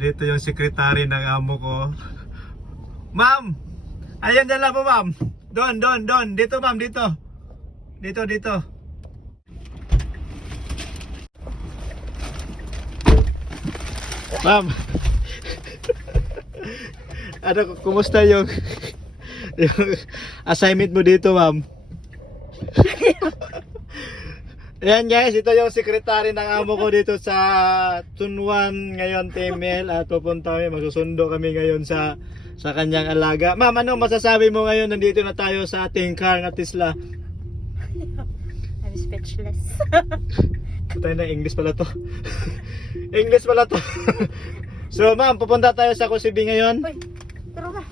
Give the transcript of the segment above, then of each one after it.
Dito yung secretary ng amo ko. Ma'am! Ayan dala po ma'am. Doon. Dito ma'am, dito. Dito. Ma'am. Ano, kumusta yung assignment mo dito ma'am? Ayan guys, ito yung secretary ng amo ko dito sa Tunwan ngayon, Timel. At pupunta kami, magsusundo kami ngayon sa kanyang alaga. Ma'am, ano masasabi mo ngayon? Nandito na tayo sa ating car na Tesla. I'm speechless. Patay na, English pala to. English pala to. So ma'am, pupunta tayo sa Kusibi ngayon. Uy, tara na.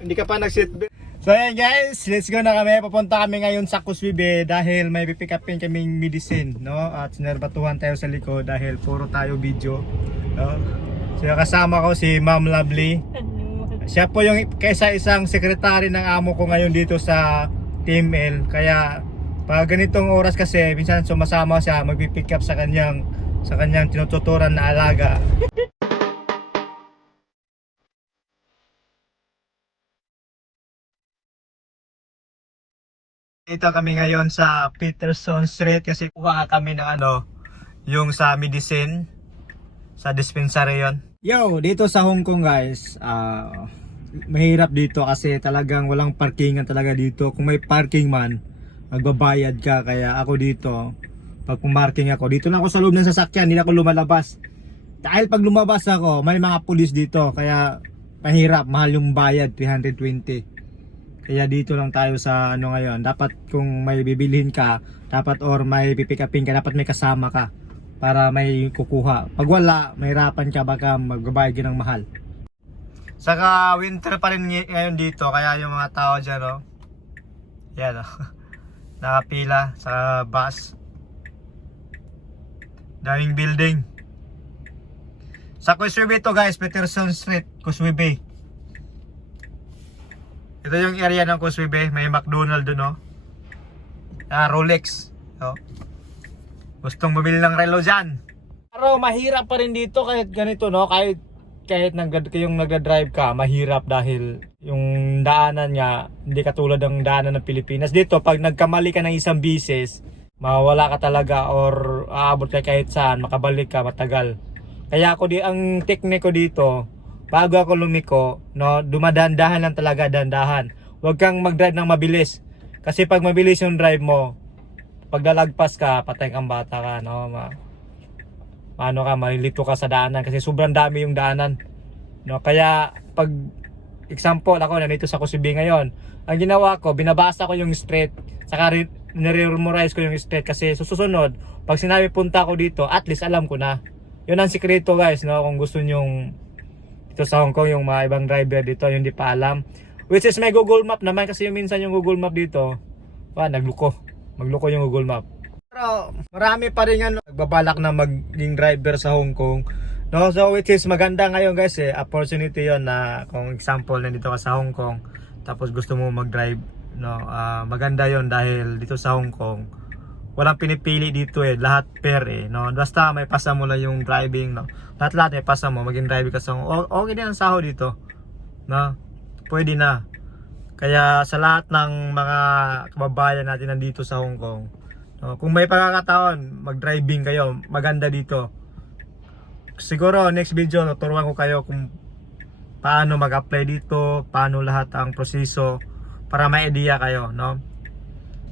Hindi ka pa nag-seatbelt. So ayan guys, let's go na kami. Pupunta kami ngayon sa Kuswibe dahil may pipick upin kaming medicine, no? At sinerbatuhan tayo sa likod dahil puro tayo video, no? So kasama ko si Ma'am Lovely. Siya po yung isang sekretary ng amo ko ngayon dito sa Team L. Kaya pag ganitong oras kasi minsan sumasama siya, magpipick up sa kanyang tinututuran na alaga. Dito kami ngayon sa Peterson Street kasi kuha kami ng yung sa medicine sa dispensary yon. Yo, dito sa Hong Kong guys, mahirap dito kasi talagang walang parkingan talaga dito. Kung may parking man, magbabayad ka. Kaya ako dito, pag pumarking ako, dito na ako sa loob ng sasakyan, hindi ako lumalabas. Dahil pag lumabas ako, may mga pulis dito, kaya mahirap, mahal yung bayad, 320. Kaya dito lang tayo sa ngayon. Dapat kung may bibilhin ka, dapat or may pipick upin ka, dapat may kasama ka para may kukuha. Pag wala, mahirapan ka, baka magbabayad ka ng mahal. Saka winter pa rin ngayon dito, kaya yung mga tao dyan, no? Yan, no? Nakapila sa bus. Daming building. Sa Kuswibe to guys, Peterson Street, Kuswibe. Ito yung area ng Kuswibe, may McDonald's doon, no? Rolex, no? Gustong bumili ng relo dyan. Pero mahirap pa rin dito kahit ganito, no? Kahit kayong nagda-drive ka, mahirap dahil yung daanan niya hindi katulad ng daanan ng Pilipinas. Dito, pag nagkamali ka ng isang bisis, mawala ka talaga or aabot ka kahit saan, makabalik ka, matagal. Kaya ang teknik ko dito, bago ako lumiko, no, dumadaan-dahan lang talaga, dandahan. Huwag kang mag-drive ng mabilis. Kasi pag mabilis yung drive mo, pag lalagpas ka, patay kang bata ka, no. Malilito ka sa daanan kasi sobrang dami yung daanan. No, kaya pag example ako nandito sa Kuswibe ngayon, ang ginawa ko, binabasa ko yung street, saka nire-memorize ko yung street kasi susunod, pag sinabi punta ko dito, at least alam ko na. Yun ang sikreto guys, no, kung gusto nyong dito sa Hong Kong, yung mga ibang driver dito, yung di pa alam. Which is may Google Map naman kasi yung minsan yung Google Map dito, magloko yung Google Map. Pero marami pa rin nagbabalak na maging driver sa Hong Kong. No, so which is maganda ngayon guys, opportunity yon na kung example nandito ka sa Hong Kong tapos gusto mo mag-drive, no, maganda yon dahil dito sa Hong Kong walang pinipili dito lahat pair no, basta may pasa mo lang yung driving, no, lahat may pasa mo, maging driver ka sa okay din ang sahod dito, no, pwede na. Kaya sa lahat ng mga kababayan natin nandito sa Hong Kong, no, kung may pagkakataon mag-driving kayo, maganda dito. Siguro next video tuturuan ko kayo kung paano mag-apply dito, paano lahat ang proseso para may idea kayo, no.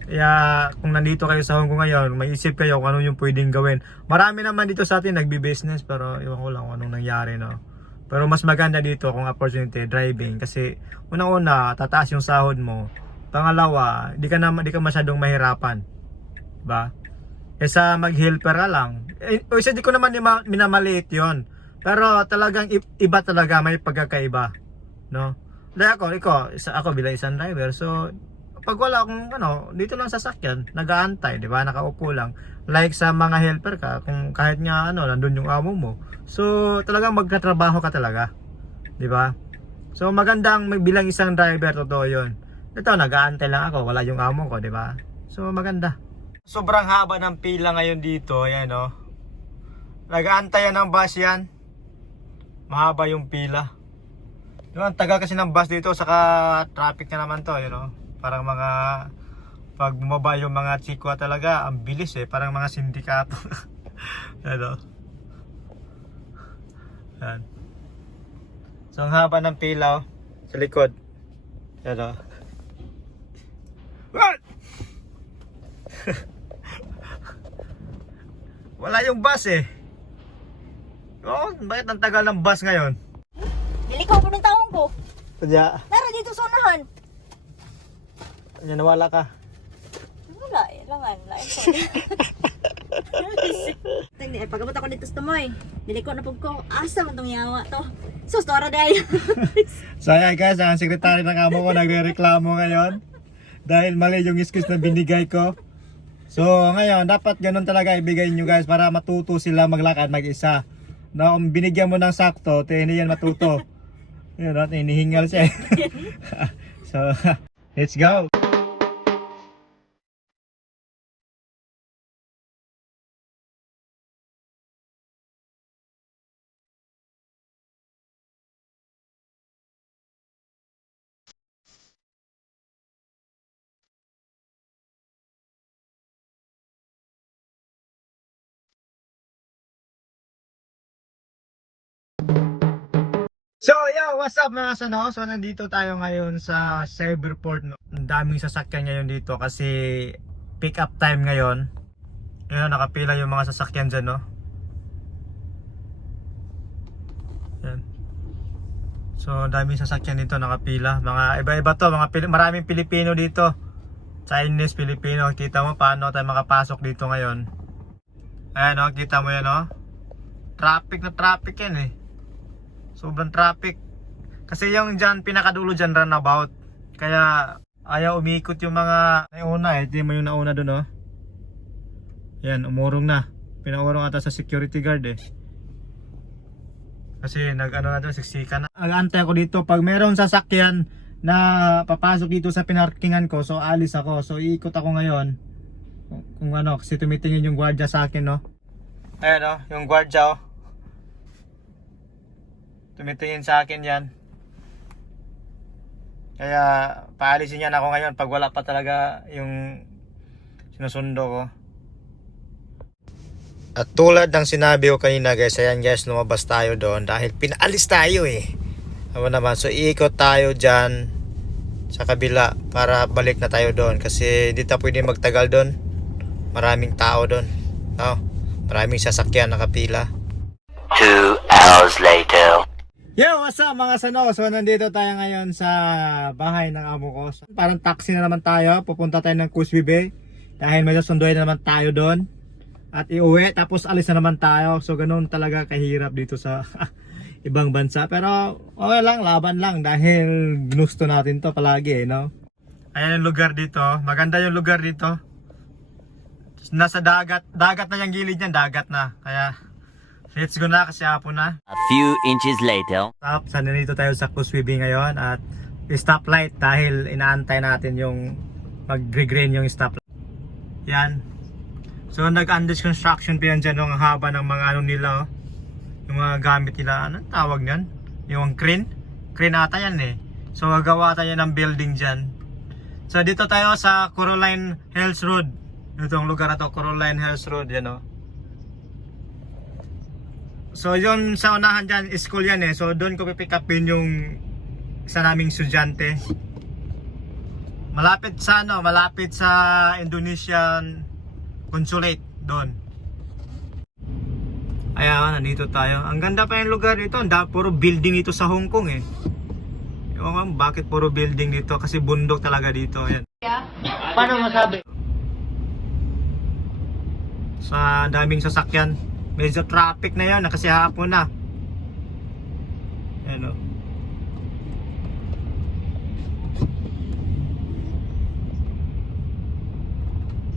Kaya kung nandito kayo sa Hong Kong ngayon, may isip kayo kung ano yung pwedeng gawin. Marami naman dito sa atin nagbi-business pero iwan ko lang kung anong nangyari, no. Pero mas maganda dito kung opportunity driving kasi unang-una tataas yung sahod mo. Pangalawa, di ka masyadong mahirapan. Diba? Kesa mag-helper ka lang. Isa di ko naman minamaliit 'yon. Pero talagang iba talaga, may pagkakaiba, no. Dahil ako bilang isang driver, so pag wala akong dito lang sa sasakyan, nag-aantay, 'di ba? Nakaupo lang. Like sa mga helper ka, kung kahit nga nandun yung amo mo. So talagang magtatrabaho ka talaga, 'di ba? So magandang bilang isang driver, totoo 'yon. Ito, nag-aantay lang ako, wala yung amo ko, 'di ba? So maganda. Sobrang haba ng pila ngayon dito, ayan, no. Nag-aantay ng bus yan. mahaba yung pila. Ang tagal kasi ng bus dito, saka traffic na naman to, you know. Parang mga pag bumaba yung mga chikwa talaga, ang bilis parang mga sindikato. Ano? Yan. So ang haba ng pila sa likod. Ano? What? Wala yung bus Oh, bakit ang tagal ng bus ngayon? Nilikaw po ng taong ko. Kanya, Nara dito sa unahan. nawala ka. Wala langan. Lain ko. Pagabot ako dito sa tumoy. Niliko na po ko. Asa man tong yawa to. Sus, tora dahil. So ayan guys, ang sekretary ng amo ko nagre-reklamo ngayon dahil mali yung excuse na binigay ko. So ngayon, dapat ganun talaga ibigay nyo guys para matuto sila maglakad mag-isa. Na kung binigyan mo ng sakto, hindi yan matuto. Yun, hinihingal siya. So, let's go! So yo, what's up mga sano? So nandito tayo ngayon sa Cyberport. Ang daming sasakyan ngayon dito kasi pick up time ngayon. Ayun, nakapila yung mga sasakyan dyan, no? Yan. So daming sasakyan dito nakapila. Mga iba-iba to, maraming Pilipino dito. Chinese, Filipino. Kita mo paano tayo makapasok dito ngayon. Ayan, no? Kita mo yan, no? Traffic na traffic yan Sobrang traffic. Kasi yung dyan, pinakadulo dyan, runabout. Kaya ayaw umikot yung mga nauna Ito yung nauna dun Yan, umurong na. Pinaurong ata sa security guard Kasi nag-ano na dun, siksika na.Ag-antay ako dito. Pag merong sasakyan na papasok dito sa pinarkingan ko, so alis ako. So iikot ako ngayon. Kung ano, kasi tumitingin yung gwardiya sa akin, no? Ayan, yung gwardiya, tumitingin sa akin yan. Kaya paalisin yan ako ngayon pag wala pa talaga yung sinusundo ko. At tulad ng sinabi ko kanina guys, ayan guys, lumabas tayo doon dahil pinaalis tayo Tama naman, so iikot tayo dyan sa kabila para balik na tayo doon. Kasi hindi tayo pwede magtagal doon. Maraming tao doon. Maraming sasakyan nakapila. 2 hours later. Yo, what's up mga sano? So nandito tayo ngayon sa bahay ng amo ko. Parang taxi na naman tayo. Pupunta tayo ng Kusbi Bay dahil may susunduin na naman tayo doon. At iuwi tapos alis na naman tayo. So ganun talaga kahirap dito sa ibang bansa. Pero okay lang, laban lang dahil gusto natin to palagi no? Ayan yung lugar dito. Maganda yung lugar dito. Nasa dagat. Dagat na yung gilid niyan. Dagat na. Kaya let's go na kasi hapon na. A few inches later. Stop, nandito tayo sa Kuswibi ngayon at stoplight dahil inaantay natin yung mag-green yung stoplight. Yan. So nag-under construction pa yan dyan ang haba ng mga ano nila yung mga gamit nila. Anong tawag niyan? Yung crane? Crane ata yan So gagawa tayo ng building dyan. So dito tayo sa Coraline Hills Road. Itong lugar na to, Coraline Hills Road yan So yun sa unahan dyan, school yan So doon ko pipick upin yung isa naming estudyante. Malapit sa malapit sa Indonesian Consulate doon. Ayan, nandito tayo. Ang ganda pa yung lugar dito. Puro building dito sa Hong Kong Ewan ko bakit puro building dito kasi bundok talaga dito. Ayan. Paano masabi? Sa daming sasakyan. Medyo traffic na yan kasi hapon na. Ayan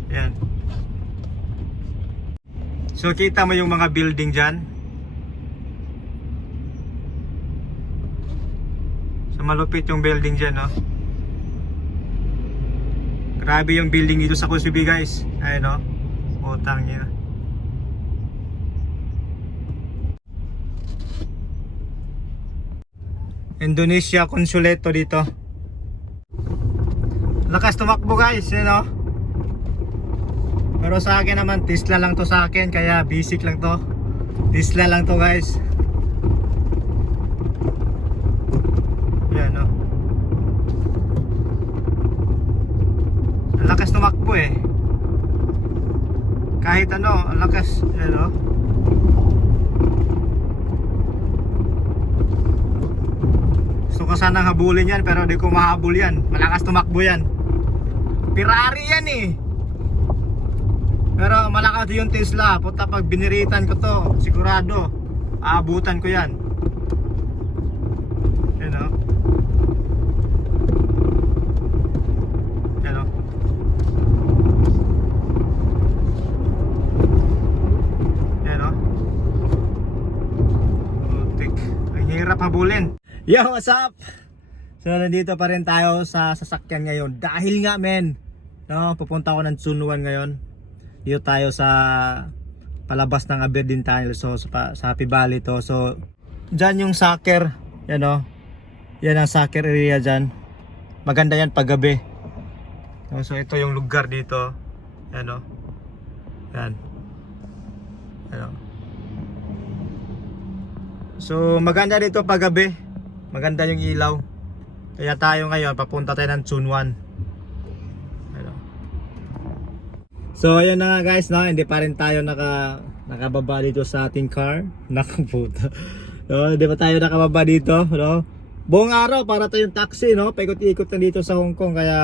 Ayan. So kita mo yung mga building dyan. So malupit yung building dyan Grabe yung building dito sa Kuswibi guys. Ayan Utang niya. Indonesia Consulate dito. Lakas tumakbo guys, you know? Pero sa akin naman, Tesla lang to sa akin, kaya basic lang to. Tesla lang to guys. Yan, no? Ang lakas tumakbo eh. Kahit ano, ang lakas, you know? Gusto ko sanang habulin yan, pero di ko mahabol yan. Malakas tumakbo yan. Ferrari yan eh. Pero malakas yung Tesla. Puta, pag biniritan ko to, sigurado aabutan ko yan. You know? You know? You know? Putik. Ang hirap habulin. Yo, what's up? So nandito pa rin tayo sa sasakyan ngayon. Dahil nga men, no, pupunta ako ng Tsunuan ngayon. Dito tayo sa palabas ng Aberdeen Tunnel. So sa Happy Valley to. So dyan yung soccer, yan o. Yan ang soccer area dyan. Maganda yan pag gabi. So ito yung lugar dito. Yan o. Yan. Yan o. So maganda dito pag gabi. Maganda yung ilaw. Kaya tayo ngayon papunta tayo ng Tsunuan. Hello. So ayun na nga guys, no? Hindi pa rin tayo nakababa dito sa ating car. Nakaputa. No, hindi pa tayo nakababa dito, no? Buong araw para tayong taxi, no? Paikot-ikot na dito sa Hong Kong, kaya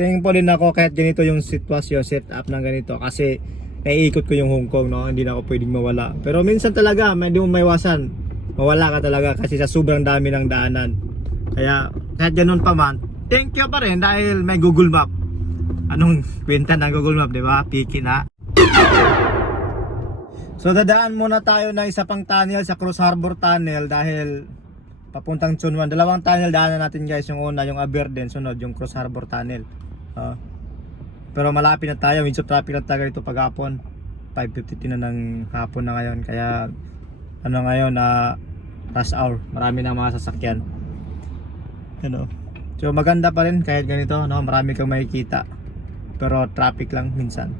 tingin po din ako kahit ganito yung sitwasyon, set up ng ganito kasi naiikot ko yung Hong Kong, no? Hindi na ako pwedeng mawala. Pero minsan talaga, hindi mo maiwasan. Mawala ka talaga kasi sa sobrang dami ng daanan. Kaya kahit ganun pa man, thank you pa rin dahil may Google Map. Anong kwenta ng Google Map, di ba? Piki na. So dadaan muna tayo ng isa pang tunnel sa Cross Harbor Tunnel dahil papuntang Tsunuan. Dalawang tunnel daanan natin guys. Yung una yung Aberdeen, sunod yung Cross Harbor Tunnel. Pero malapit na tayo. Medyo traffic na tayo dito paghapon. 5:50 na ng hapon na ngayon. Kaya ano ngayon na rush hour, marami na mga sasakyan, ano. So maganda pa rin kahit ganito, no? Marami kang makikita pero traffic lang minsan.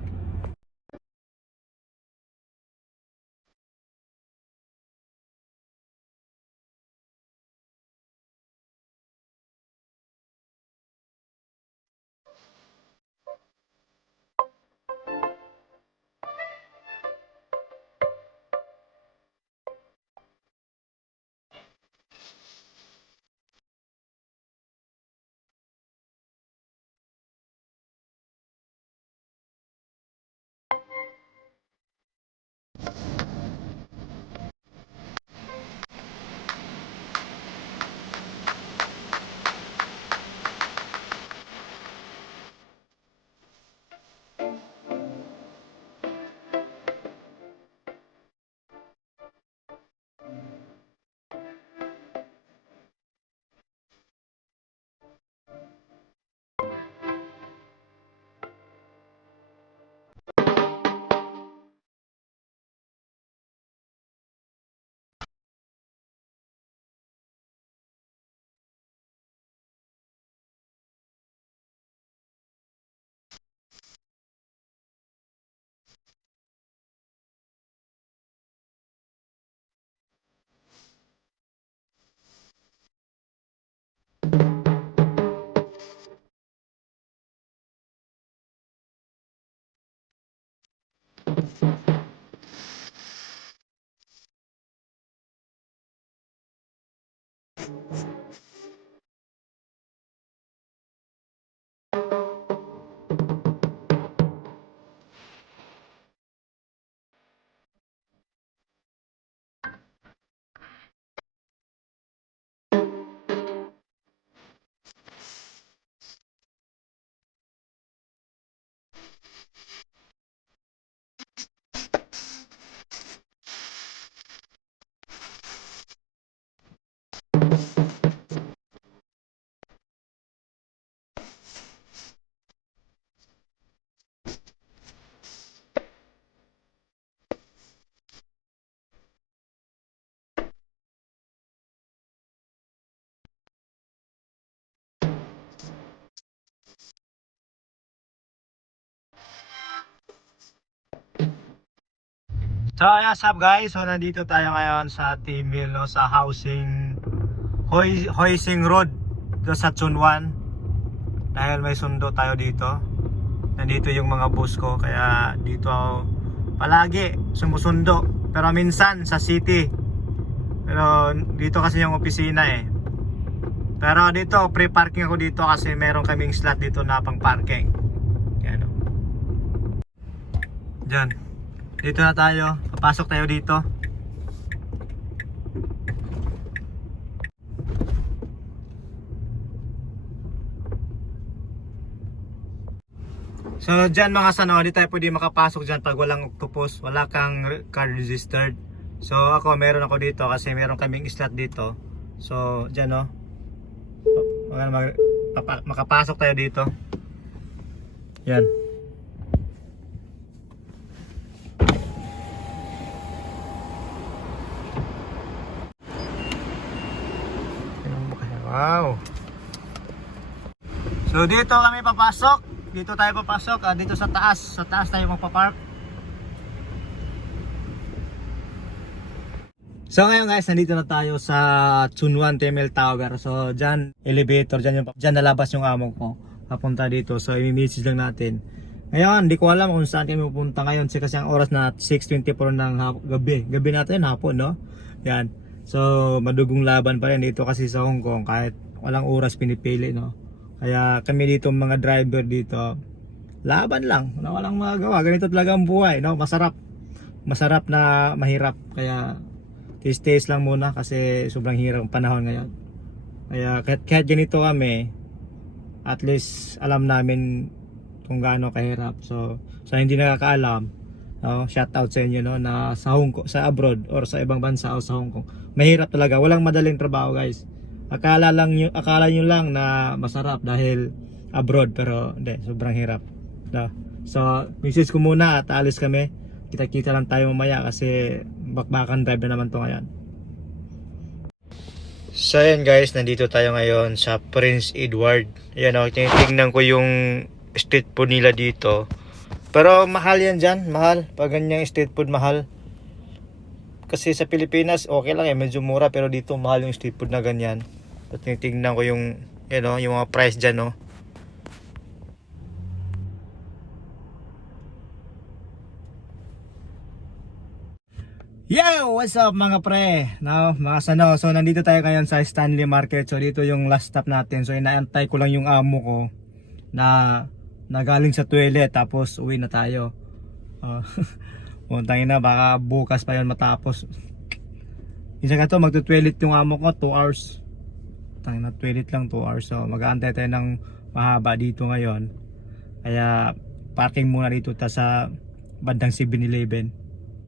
So, what's up guys? So, nandito tayo ngayon sa Timil, no? Sa housing Hoising Road dito sa Chunwan. Dahil may sundo tayo dito. Nandito yung mga boss ko, kaya dito ako palagi sumusundo. Pero minsan sa city. Pero dito kasi yung opisina eh. Pero dito, free parking ako dito kasi meron kaming slot dito na pang parking. Yan o. Diyan. Dito na tayo. Papasok tayo dito. So dyan mga sano, di tayo pwede makapasok dyan pag walang octopus. Wala kang card registered. So ako, meron ako dito kasi meron kaming slot dito. So dyan o. Makapasok tayo dito. Yan. Wow. So dito kami papasok. Dito tayo papasok. Dito sa taas. Sa taas tayo magpapark. So ngayon guys, nandito na tayo sa Chunwan Temel Tower. So dyan, elevator, dyan nalabas yung amo ko. Papunta dito. So i-message lang natin. Ngayon, hindi ko alam kung saan kami pupunta ngayon. Kasi ang oras na 6:24 ng gabi. Gabi natin, hapon, no? Yan. So madugong laban pa rin dito kasi sa Hong Kong. Kahit walang oras pinipili, no? Kaya kami dito mga driver dito, laban lang. Walang magagawa. Ganito talaga ang buhay, no? Masarap na mahirap. Kaya taste lang muna kasi sobrang hirap ang panahon ngayon. Kaya kahit ganito kami, at least alam namin kung gaano kahirap. So sa hindi nakakaalam, no, shout out sa inyo, no, na sa Hong Kong, sa abroad or sa ibang bansa o sa Hong Kong. Mahirap talaga, walang madaling trabaho, guys. Akala nyo lang na masarap dahil abroad, pero hindi, sobrang hirap. No? So message ko muna at alis kami. Kita-kita lang tayo mamaya kasi bakbakan drive na naman to ngayon. So ayan guys, nandito tayo ngayon sa Prince Edward. Ayan o, tinitingnan ko yung street food nila dito. Pero mahal yan dyan, mahal. Pag ganyang street food, mahal. Kasi sa Pilipinas, okay lang eh, medyo mura. Pero dito, mahal yung street food na ganyan. So tinitingnan ko yung, yan o, yung mga price dyan o. Yo! What's up mga pre? Now, mga sano. So nandito tayo ngayon sa Stanley Market. So dito yung last stop natin. So inaantay ko lang yung amo ko na galing sa toilet. Tapos uwi na tayo. Puntangin na, baka bukas pa yun matapos. Minsan ka to, magto-toilet yung amo ko 2 hours. Tangin na, toilet lang 2 hours. So mag-aantay tayo ng mahaba dito ngayon. Kaya parking muna dito ta sa bandang 7-Eleven.